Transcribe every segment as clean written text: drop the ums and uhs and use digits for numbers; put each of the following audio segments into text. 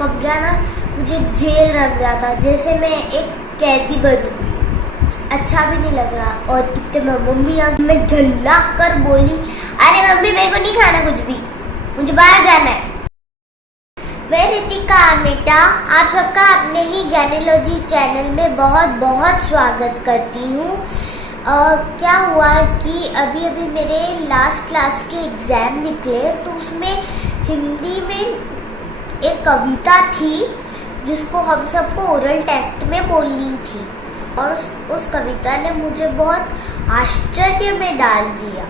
कमरा ना मुझे जेल लग रहा था, जैसे मैं एक कैदी बन गई। अच्छा भी नहीं लग रहा। और इतने में मम्मी आ गई, मैं झल्ला कर बोली, अरे मम्मी मेरे को नहीं खाना कुछ भी, मुझे बाहर जाना है। मैं रितिका बेटा आप सबका अपने ही ज्ञानोलॉजी चैनल में बहुत बहुत स्वागत करती हूँ। क्या हुआ कि अभी अभी मेरे लास्ट क्लास के एग्ज़ाम निकले, तो उसमें हिंदी में एक कविता थी जिसको हम सबको ओरल टेस्ट में बोलनी थी, और उस कविता ने मुझे बहुत आश्चर्य में डाल दिया।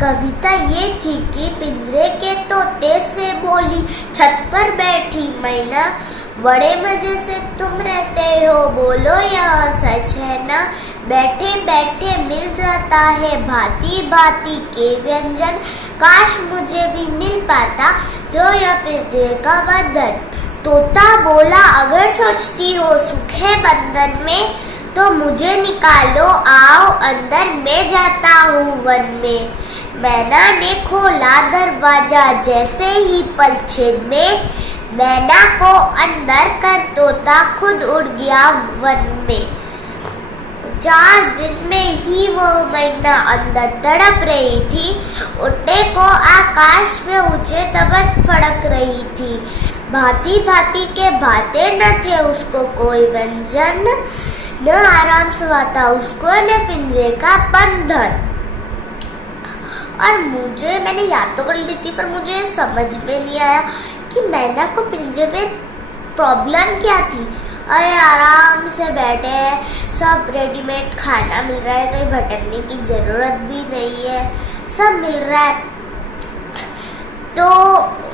कविता ये थी कि पिंजरे के तोते से बोली छत पर बैठी मैना, बड़े मजे से तुम रहते हो, बोलो यह सच है ना। बैठे बैठे मिल जाता है भांति भांति के व्यंजन, काश मुझे भी मिल पाता जो यह पिंजरे का बंधन। तोता बोला अगर सोचती हो सुख है बंधन में, तो मुझे निकालो आओ अंदर, मैं जाता हूँ वन में। मैना ने खोला दरवाजा जैसे ही पलछिन में, मैना को अंदर कर तोता खुद उड़ गया वन में। 4 दिन में ही वो मैना अंदर तड़प रही थी, उड़ने को आकाश में ऊंचे तबक फड़क रही थी। भांति भांति के भाते न थे उसको कोई व्यंजन, न आराम सुहाता उसको न पिंजरे का बंधन। और मैंने याद तो कर ली थी, पर मुझे समझ में नहीं आया कि मैना को पिंजरे में प्रॉब्लम क्या थी। अरे आराम से बैठे हैं, सब रेडीमेड खाना मिल रहा है, कहीं भटकने की ज़रूरत भी नहीं है, सब मिल रहा है। तो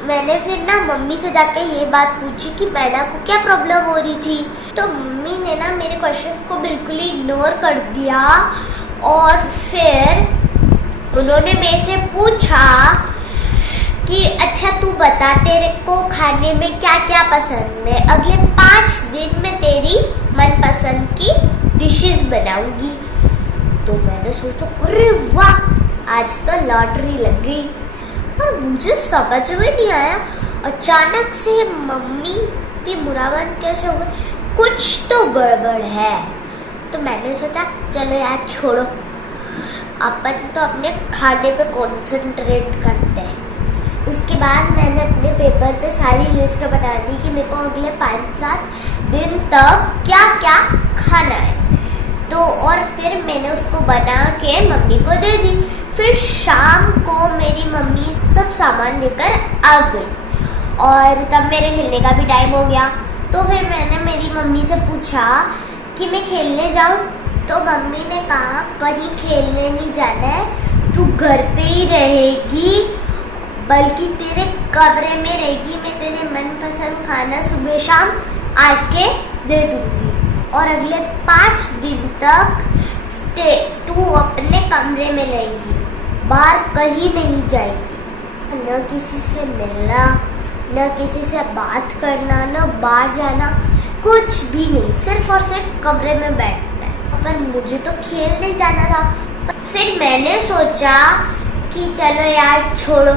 मैंने फिर ना मम्मी से जाके ये बात पूछी कि मैना को क्या प्रॉब्लम हो रही थी। तो मम्मी ने ना मेरे क्वेश्चन को बिल्कुल ही इग्नोर कर दिया, और फिर उन्होंने मेरे से पूछा कि अच्छा तू बता तेरे को खाने में क्या क्या पसंद है, अगले 5 दिन में तेरी मनपसंद की डिशेस बनाऊंगी। तो मैंने सोचा अरे वाह, आज तो लॉटरी लग गई। और मुझे समझ में नहीं आया, अचानक से मम्मी की मुरावन कैसे हो गई, कुछ तो गड़बड़ है। तो मैंने सोचा चलो यार छोड़ो, अपन तो अपने खाने पे कंसंट्रेट करते हैं। उसके बाद मैंने अपने पेपर पे सारी लिस्ट बना दी कि मेरे को अगले 5-7 दिन तक क्या क्या खाना है। तो और फिर मैंने उसको बना के मम्मी को दे दी। फिर शाम को मेरी मम्मी सब सामान लेकर आ गई, और तब मेरे खेलने का भी टाइम हो गया। तो फिर मैंने मेरी मम्मी से पूछा कि मैं खेलने जाऊँ। तो मम्मी ने कहा कहीं खेलने नहीं जाना है, तू घर पे ही रहेगी, बल्कि तेरे कमरे में रहेगी, मैं तेरे मनपसंद खाना सुबह शाम आके दे दूंगी, और अगले 5 दिन तक तू अपने कमरे में रहेगी, बाहर कहीं नहीं जाएगी, न किसी से मिलना, न किसी से बात करना, न बाहर जाना, कुछ भी नहीं, सिर्फ और सिर्फ कमरे में बैठना। पर मुझे तो खेलने जाना था। फिर मैंने सोचा कि चलो यार छोड़ो,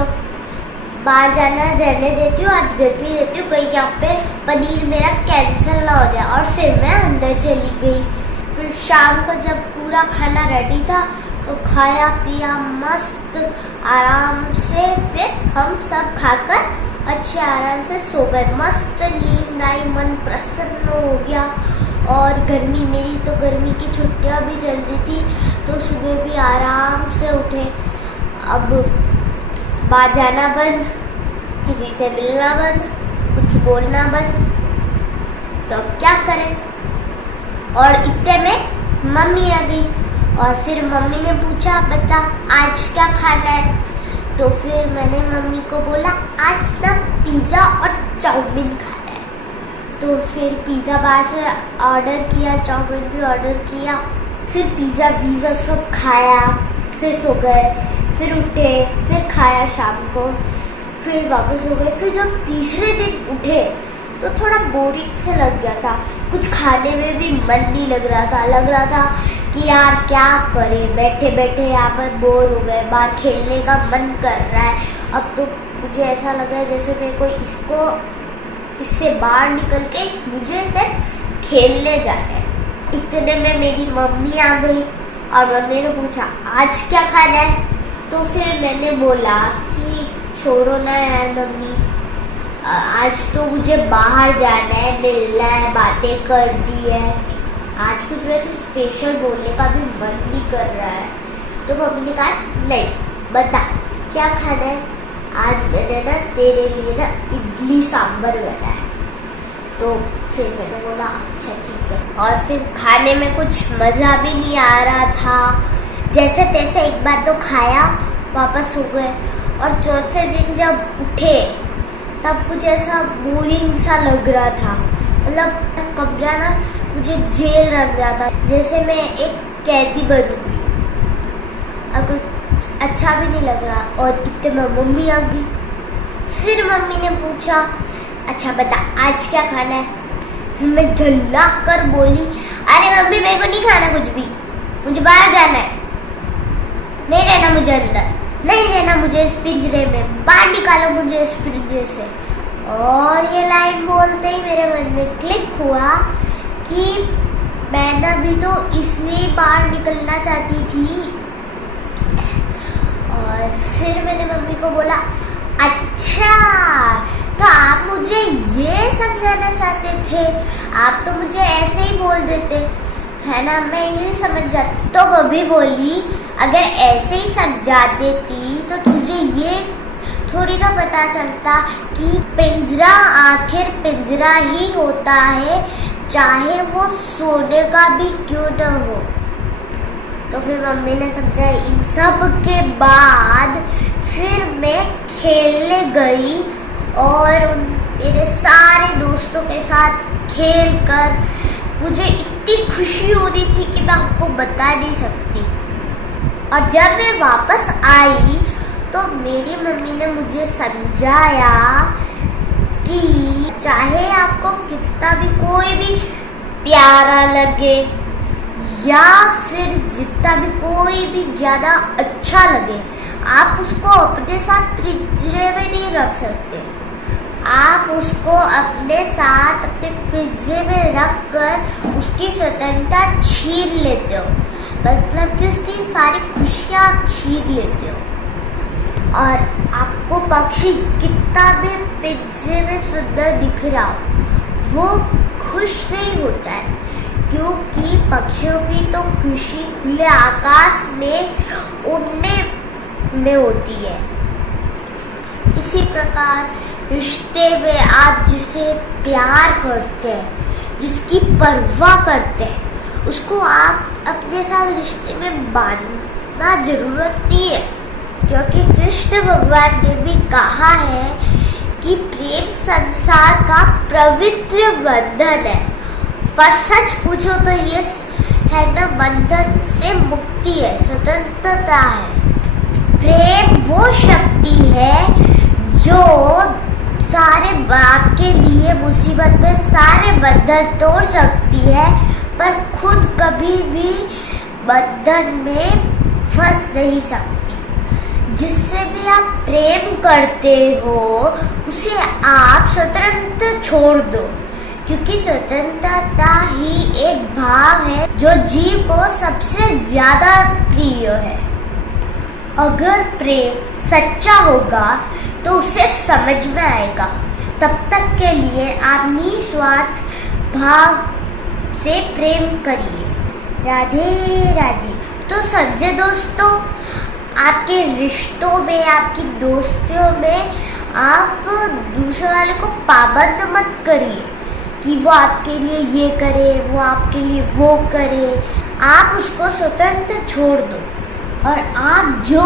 बाहर जाना रहने देती हूँ, आज घर पे रहती हूँ, कहीं यहाँ पे पनीर मेरा कैंसिल ना हो जाए। और फिर मैं अंदर चली गई। फिर शाम को जब पूरा खाना रेडी था तो खाया पिया मस्त आराम से, फिर हम सब खाकर अच्छे आराम से सो गए। मस्त नींद आई, मन प्रसन्न हो गया। और मेरी तो गर्मी की छुट्टियां भी चल रही थी, तो सुबह भी आराम से उठे। अब बाहर जाना बंद, किसी से मिलना बंद, कुछ बोलना बंद, तो क्या करें। और इतने में मम्मी आ गई, और फिर मम्मी ने पूछा बता आज क्या खाना है। तो फिर मैंने मम्मी को बोला आज ना पिज़्ज़ा और चाउमीन खाना है। तो फिर पिज़्ज़ा बाहर से ऑर्डर किया, चाउमीन भी ऑर्डर किया, फिर पिज़्ज़ा सब खाया, फिर सो गए, फिर उठे, फिर खाया शाम को, फिर वापस हो गए। फिर जब तीसरे दिन उठे तो थोड़ा बोरिंग से लग गया था, कुछ खाने में भी मन नहीं लग रहा था कि यार क्या करें, बैठे बैठे यहाँ पर बोर हो गए, बाहर खेलने का मन कर रहा है। अब तो मुझे ऐसा लग रहा है जैसे मैं कोई इसको इससे बाहर निकल के मुझे सिर्फ खेलने जाना है। इतने में मेरी मम्मी आ गई और मम्मी ने पूछा आज क्या खाना है। तो फिर मैंने बोला कि छोड़ो ना यार मम्मी, आज तो मुझे बाहर जाना है, मिलना है, बातें कर दी है, आज कुछ वैसे स्पेशल बोलने का भी मन नहीं कर रहा है। तो मम्मी ने कहा नहीं बता क्या खाना है। आज मैंने ना तेरे लिए ना इडली सांभर बनाया। तो फिर मैंने बोला अच्छा ठीक है। और फिर खाने में कुछ मज़ा भी नहीं आ रहा था, जैसे तैसे एक बार तो खाया, वापस सो गए। और चौथे दिन जब उठे तब कुछ ऐसा बोरिंग सा लग रहा था, मतलब कमरा ना मुझे जेल लग रहा था, जैसे मैं एक कैदी बन गई और कुछ अच्छा भी नहीं लग रहा। और इतने में मम्मी आ गई। फिर मम्मी ने पूछा अच्छा बता आज क्या खाना है। फिर मैं झल्ला कर बोली अरे मम्मी मेरे को नहीं खाना कुछ भी, मुझे बाहर जाना है, नहीं रहना मुझे अंदर, नहीं रहना मुझे इस पिंजरे में, बाहर निकालो मुझे इस पिंजरे से। और ये लाइन बोलते ही मेरे मन में क्लिक हुआ कि मैं ना भी तो इसलिए बाहर निकलना चाहती थी। और फिर मैंने मम्मी को बोला अच्छा तो आप मुझे ये समझाना चाहते थे, आप तो मुझे ऐसे ही बोल देते है ना, मैं ये समझ जाती। तो वो भी बोली अगर ऐसे ही समझा देती तो तुझे ये थोड़ी ना पता चलता कि पिंजरा आखिर पिंजरा ही होता है, चाहे वो सोने का भी क्यों न हो। तो फिर मम्मी ने समझा। इन सब के बाद फिर मैं खेलने गई और मेरे सारे दोस्तों के साथ खेल कर मुझे इतनी खुशी हो रही थी कि मैं आपको बता नहीं सकती। और जब मैं वापस आई तो मेरी मम्मी ने मुझे समझाया कि चाहे आपको कितना भी कोई भी प्यारा लगे या फिर जितना भी कोई भी ज़्यादा अच्छा लगे, आप उसको अपने साथ पिंजरे में नहीं रख सकते। आप उसको अपने साथ अपने पिंजरे में रख कर उसकी स्वतंत्रता छीन लेते हो, मतलब कि उसकी सारी खुशियाँ आप छीन लेते हो। और आपको पक्षी कितना भी पिंजरे में सुंदर दिख रहा हो, वो खुश नहीं होता है, क्योंकि पक्षियों की तो खुशी खुले आकाश में उड़ने में होती है। इसी प्रकार रिश्ते में आप जिसे प्यार करते हैं, जिसकी परवाह करते हैं, उसको आप अपने साथ रिश्ते में बांधना जरूरत नहीं है, क्योंकि कृष्ण भगवान ने भी कहा है कि प्रेम संसार का पवित्र बंधन है। पर सच पूछो तो ये है ना, बंधन से मुक्ति है, स्वतंत्रता है। प्रेम वो शक्ति है जो सारे बाप के लिए मुसीबत में सारे बंधन तोड़ सकती है, पर खुद कभी भी बंधन में फंस नहीं सकती। जिससे भी आप प्रेम करते हो उसे आप स्वतंत्र छोड़ दो, क्योंकि स्वतंत्रता ही एक भाव है जो जीव को सबसे ज्यादा प्रिय है। अगर प्रेम सच्चा होगा तो उसे समझ में आएगा। तब तक के लिए आप निस्वार्थ भाव से प्रेम करिए। राधे राधे। तो समझे दोस्तों, आपके रिश्तों में, आपकी दोस्तियों में आप दूसरे वाले को पाबंद मत करिए कि वो आपके लिए ये करे, वो आपके लिए वो करे। आप उसको स्वतंत्र छोड़ दो और आप जो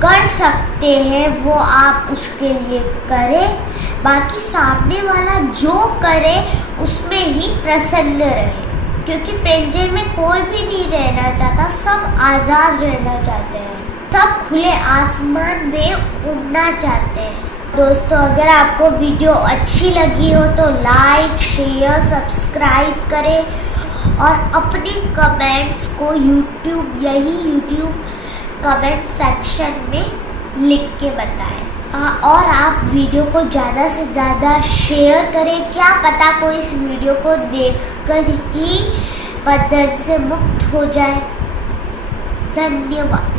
कर सकते हैं वो आप उसके लिए करें। बाकी सामने वाला जो करे उसमें ही प्रसन्न रहे, क्योंकि पिंजरे में कोई भी नहीं रहना चाहता, सब आज़ाद रहना चाहते हैं, सब खुले आसमान में उड़ना चाहते हैं। दोस्तों, अगर आपको वीडियो अच्छी लगी हो तो लाइक, शेयर, सब्सक्राइब करें और अपने कमेंट्स को यूट्यूब कमेंट सेक्शन में लिख के बताएं। और आप वीडियो को ज़्यादा से ज़्यादा शेयर करें। क्या पता कोई इस वीडियो को देखकर ही दर्द से मुक्त हो जाए। धन्यवाद।